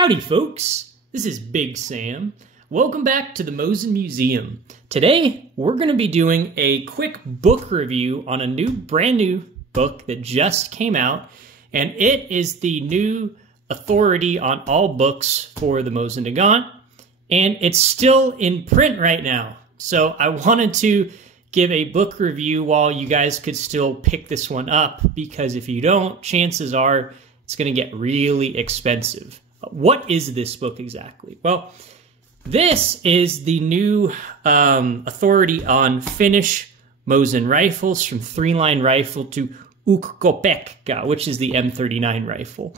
Howdy folks, this is Big Sam. Welcome back to the Mosin Museum. Today, we're going to be doing a quick book review on a brand new book that just came out, and it is the new authority on all books for the Mosin-Nagant, and it's still in print right now. So I wanted to give a book review while you guys could still pick this one up, because if you don't, chances are it's going to get really expensive. What is this book exactly? Well, this is the new authority on Finnish Mosin rifles, from 3-line rifle to Ukko-Pekka, which is the M39 rifle.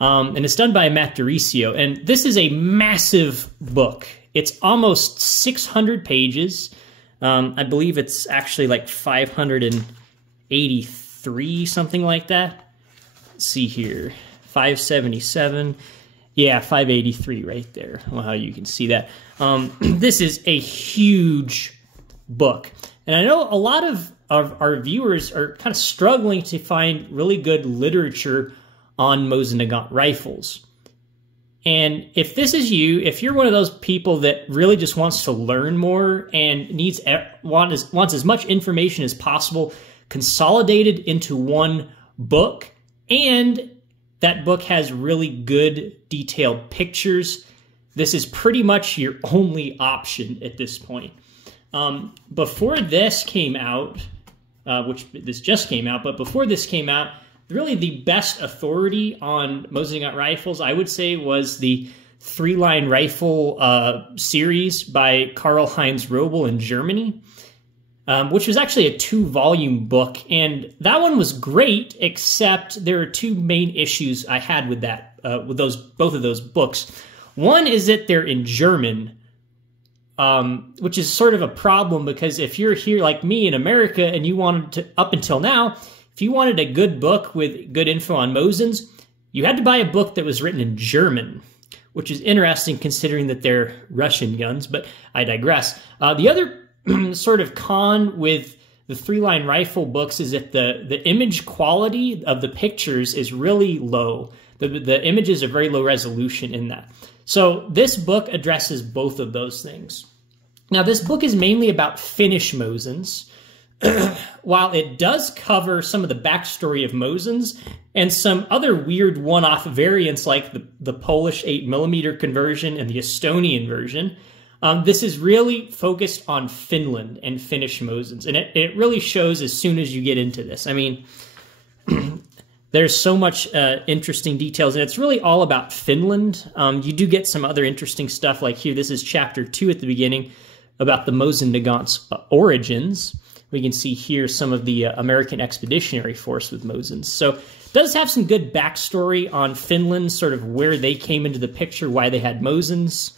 And it's done by DiRisio. And this is a massive book. It's almost 600 pages. I believe it's actually like 583, something like that. Let's see here, 577. Yeah, 583 right there. Well, you can see that. This is a huge book. And I know a lot of our viewers are kind of struggling to find really good literature on Mosin-Nagant rifles. And if this is you, if you're one of those people that really just wants to learn more and wants as much information as possible consolidated into one book, and that book has really good detailed pictures, this is pretty much your only option at this point. Before this came out, which this just came out, but before this came out, really the best authority on Mosin-Nagant rifles, I would say, was the 3-line rifle series by Karl-Heinz Roebel in Germany, which was actually a 2-volume book. And that one was great, except there are two main issues I had with that, with both of those books. One is that they're in German, which is sort of a problem, because if you're here like me in America and you wanted to, up until now, if you wanted a good book with good info on Mosins, you had to buy a book that was written in German, which is interesting considering that they're Russian guns, but I digress. The other sort of con with the 3-line rifle books is that the image quality of the pictures is really low. The images are very low resolution in that. So this book addresses both of those things. Now, this book is mainly about Finnish Mosins, while it does cover some of the backstory of Mosins and some other weird one-off variants like the Polish 8mm conversion and the Estonian version. This is really focused on Finland and Finnish Mosins, and it really shows as soon as you get into this. I mean, there's so much interesting details, and it's really all about Finland. You do get some other interesting stuff, like here, this is chapter 2 at the beginning, about the Mosin-Nagant's origins. We can see here some of the American Expeditionary Force with Mosins. So it does have some good backstory on Finland, sort of where they came into the picture, why they had Mosins.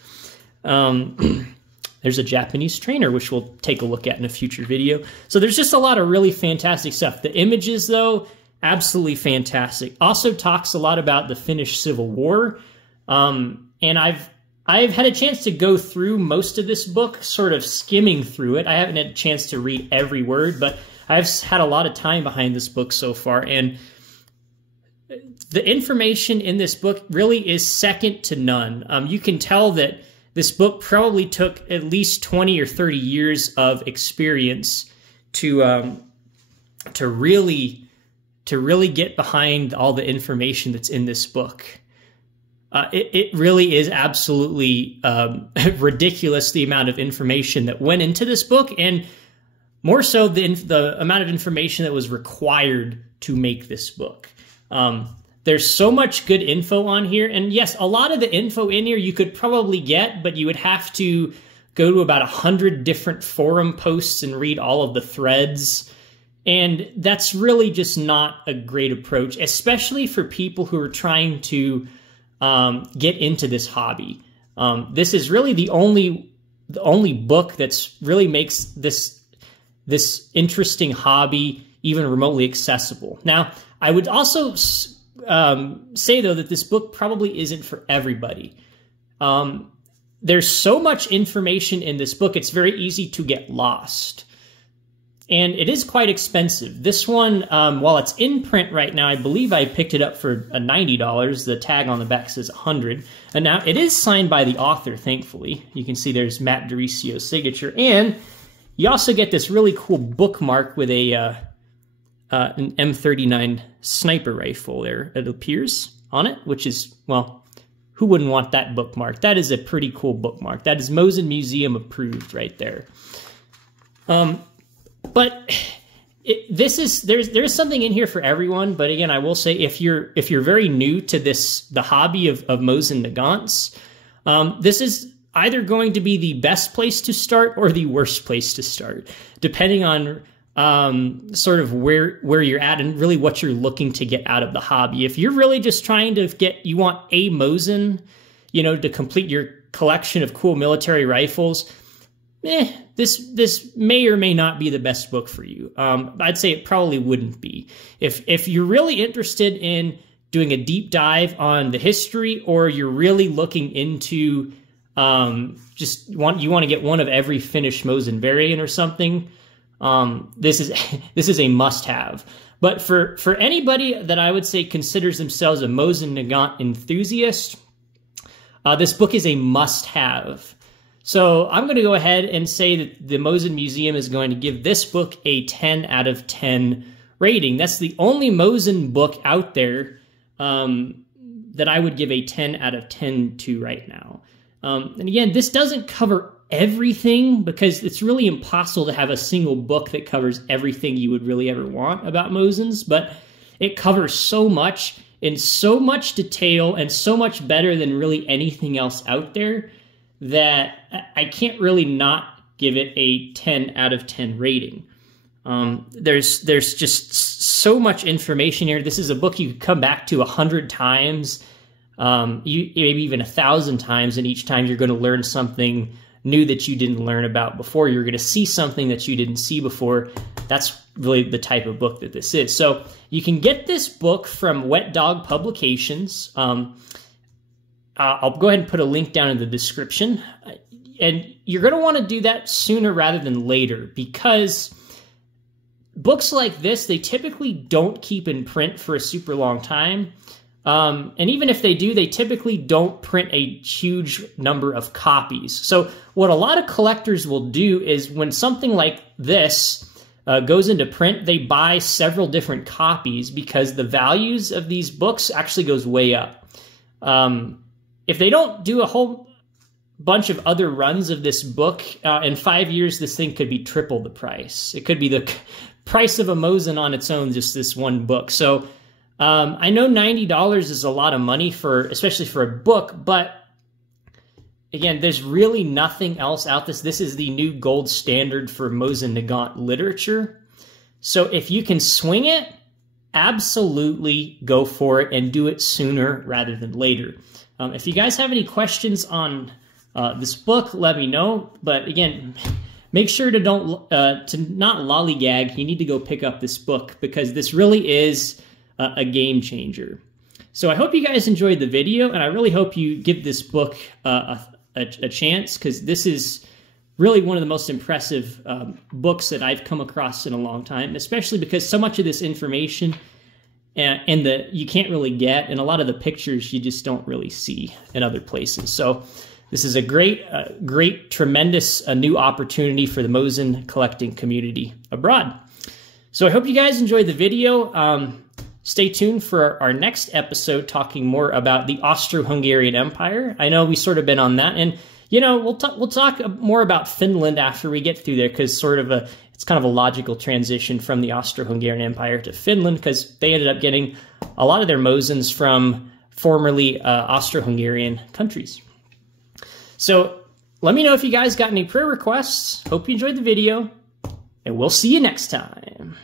There's a Japanese trainer, which we'll take a look at in a future video. So there's just a lot of really fantastic stuff. The images, though, absolutely fantastic. Also talks a lot about the Finnish Civil War. And I've had a chance to go through most of this book, sort of skimming through it. I haven't had a chance to read every word, but I've had a lot of time behind this book so far. And the information in this book really is second to none. You can tell that this book probably took at least 20 or 30 years of experience to really get behind all the information that's in this book. It really is absolutely ridiculous, the amount of information that went into this book, and more so the amount of information that was required to make this book. There's so much good info on here, and yes, a lot of the info in here you could probably get, but you would have to go to about 100 different forum posts and read all of the threads, and that's really just not a great approach, especially for people who are trying to get into this hobby. This is really the only book that's really makes this interesting hobby even remotely accessible. Now, I would also say, though, that this book probably isn't for everybody. There's so much information in this book, it's very easy to get lost. And it is quite expensive. This one, while it's in print right now, I believe I picked it up for $90. The tag on the back says $100. And now it is signed by the author, thankfully. You can see there's Matt DiRisio's signature. And you also get this really cool bookmark with an M39 sniper rifle there, it appears, on it, which is, well, who wouldn't want that bookmark? That is a pretty cool bookmark. That is Mosin Museum approved right there. But there's something in here for everyone. But again, I will say if you're very new to the hobby of Mosin-Nagants, this is either going to be the best place to start or the worst place to start, depending on sort of where you're at and really what you're looking to get out of the hobby. If you're really just trying to you want a Mosin, to complete your collection of cool military rifles, this may or may not be the best book for you. I'd say it probably wouldn't be. If you're really interested in doing a deep dive on the history, or you're really looking into you want to get one of every Finnish Mosin variant or something, this is a must-have. But for anybody that I would say considers themselves a Mosin-Nagant enthusiast, this book is a must-have. So I'm going to go ahead and say that the Mosin Museum is going to give this book a 10 out of 10 rating. That's the only Mosin book out there that I would give a 10 out of 10 to right now. And again, this doesn't cover everything, because it's really impossible to have a single book that covers everything you would really ever want about Mosins, but it covers so much in so much detail and so much better than really anything else out there that I can't really not give it a 10 out of 10 rating. There's just so much information here. This is a book you could come back to 100 times, maybe even 1,000 times, and each time you're going to learn something new that you didn't learn about before. You're going to see something that you didn't see before. That's really the type of book that this is. So you can get this book from Wet Dog Publications. I'll go ahead and put a link down in the description. And you're going to want to do that sooner rather than later, because books like this, they typically don't keep in print for a super long time. And even if they do, they typically don't print a huge number of copies. So what a lot of collectors will do is when something like this goes into print, they buy several different copies, because the values of these books actually goes way up. If they don't do a whole bunch of other runs of this book, in 5 years, this thing could be triple the price. It could be the price of a Mosin on its own, just this one book. So I know $90 is a lot of money, especially for a book, but again, there's really nothing else out this. This is the new gold standard for Mosin-Nagant literature. So if you can swing it, absolutely go for it and do it sooner rather than later. If you guys have any questions on this book, let me know. But again, make sure to not lollygag. You need to go pick up this book, because this really is a game changer. So I hope you guys enjoyed the video, and I really hope you give this book a chance, because this is really one of the most impressive books that I've come across in a long time, especially because so much of this information you can't really get, and a lot of the pictures you just don't really see in other places. So this is a great, tremendous new opportunity for the Mosin collecting community abroad. So I hope you guys enjoyed the video. Stay tuned for our next episode, talking more about the Austro-Hungarian Empire. I know we sort of been on that, and we'll talk more about Finland after we get through there, because it's kind of a logical transition from the Austro-Hungarian Empire to Finland, because they ended up getting a lot of their Mosins from formerly Austro-Hungarian countries. So let me know if you guys got any prayer requests. Hope you enjoyed the video, and we'll see you next time.